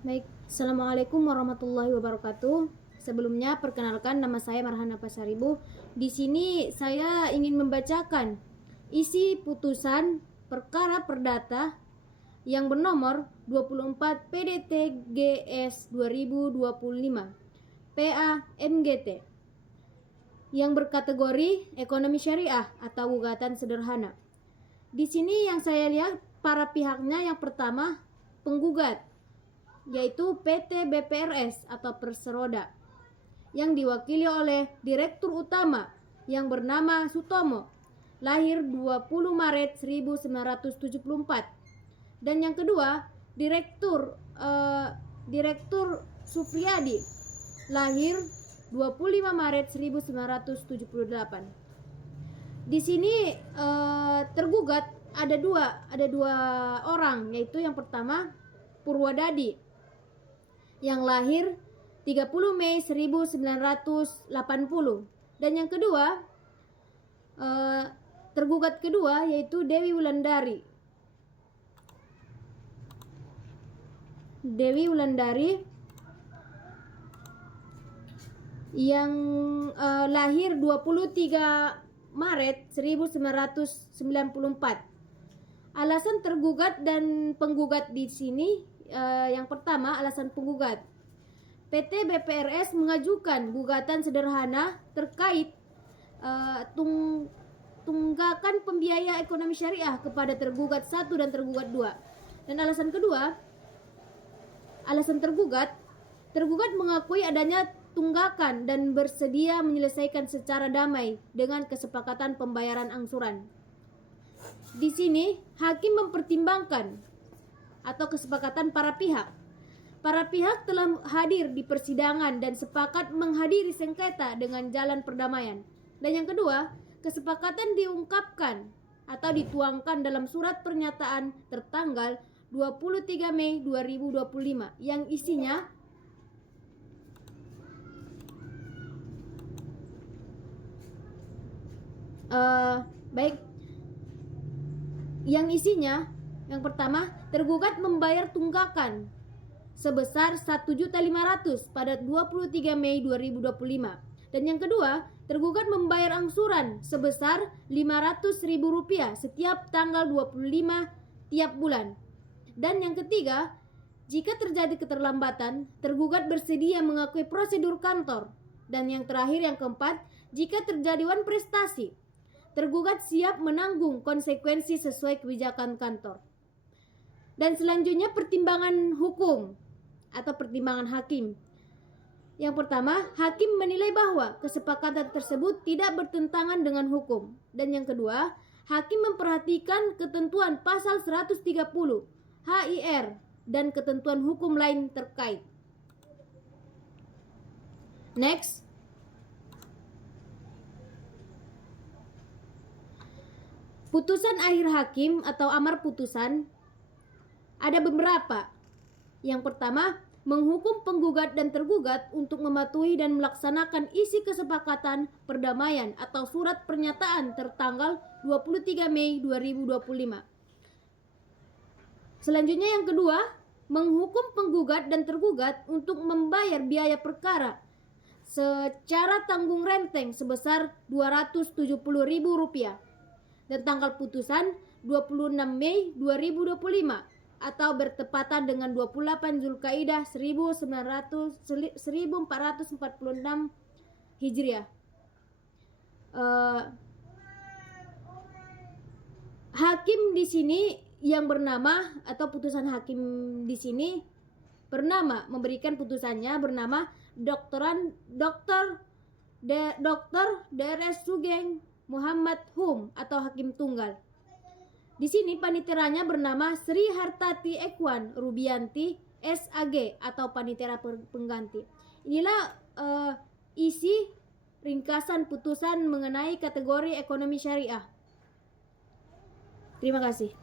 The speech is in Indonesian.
Baik, Assalamualaikum warahmatullahi wabarakatuh. Sebelumnya, perkenalkan nama saya Marhana Pasaribu. Di sini saya ingin membacakan isi putusan perkara perdata yang bernomor 24 PDT GS 2025 PA MGT yang berkategori ekonomi syariah atau gugatan sederhana. Di sini yang saya lihat para pihaknya, yang pertama penggugat, yaitu PT BPRS atau Perseroda, yang diwakili oleh Direktur Utama yang bernama Sutomo, lahir 20 Maret 1974. Dan yang kedua, Direktur Supriyadi, lahir 25 Maret 1978. Di sini tergugat ada dua orang, yaitu yang pertama Purwodadi yang lahir 30 Mei 1980, dan yang kedua tergugat kedua yaitu Dewi Wulandari yang lahir 23 Maret 1994. Alasan tergugat dan penggugat di sini, yang pertama, alasan penggugat. PT BPRS mengajukan gugatan sederhana terkait tunggakan pembiaya ekonomi syariah kepada tergugat 1 dan tergugat 2. Dan alasan kedua, alasan tergugat mengakui adanya tunggakan dan bersedia menyelesaikan secara damai dengan kesepakatan pembayaran angsuran. Di sini hakim mempertimbangkan atau kesepakatan para pihak. Para pihak telah hadir di persidangan dan sepakat menghadiri sengketa dengan jalan perdamaian. Dan yang kedua, kesepakatan diungkapkan atau dituangkan dalam surat pernyataan tertanggal 23 Mei 2025 yang isinya yang pertama, tergugat membayar tunggakan sebesar 1.500.000 pada 23 Mei 2025. Dan yang kedua, tergugat membayar angsuran sebesar Rp500.000 setiap tanggal 25 tiap bulan. Dan yang ketiga, jika terjadi keterlambatan, tergugat bersedia mengakui prosedur kantor. Dan yang terakhir, yang keempat, jika terjadi wan prestasi, tergugat siap menanggung konsekuensi sesuai kebijakan kantor. Dan selanjutnya pertimbangan hukum atau pertimbangan hakim. Yang pertama, hakim menilai bahwa kesepakatan tersebut tidak bertentangan dengan hukum. Dan yang kedua, hakim memperhatikan ketentuan pasal 130 HIR dan ketentuan hukum lain terkait. Next. Putusan akhir hakim atau amar putusan ada beberapa. Yang pertama, menghukum penggugat dan tergugat untuk mematuhi dan melaksanakan isi kesepakatan perdamaian atau surat pernyataan tertanggal 23 Mei 2025. Selanjutnya yang kedua, menghukum penggugat dan tergugat untuk membayar biaya perkara secara tanggung renteng sebesar Rp270.000 dan tanggal putusan 26 Mei 2025 atau bertepatan dengan 28 Zulkaidah 1446 Hijriah. Hakim di sini yang bernama atau putusan hakim di sini bernama memberikan putusannya bernama Dr. Drs. Sugeng Muhammad Hum atau hakim tunggal. Di sini paniteranya bernama Sri Hartati Ekwan Rubianti SAG atau panitera pengganti. Inilah isi ringkasan putusan mengenai kategori ekonomi syariah. Terima kasih.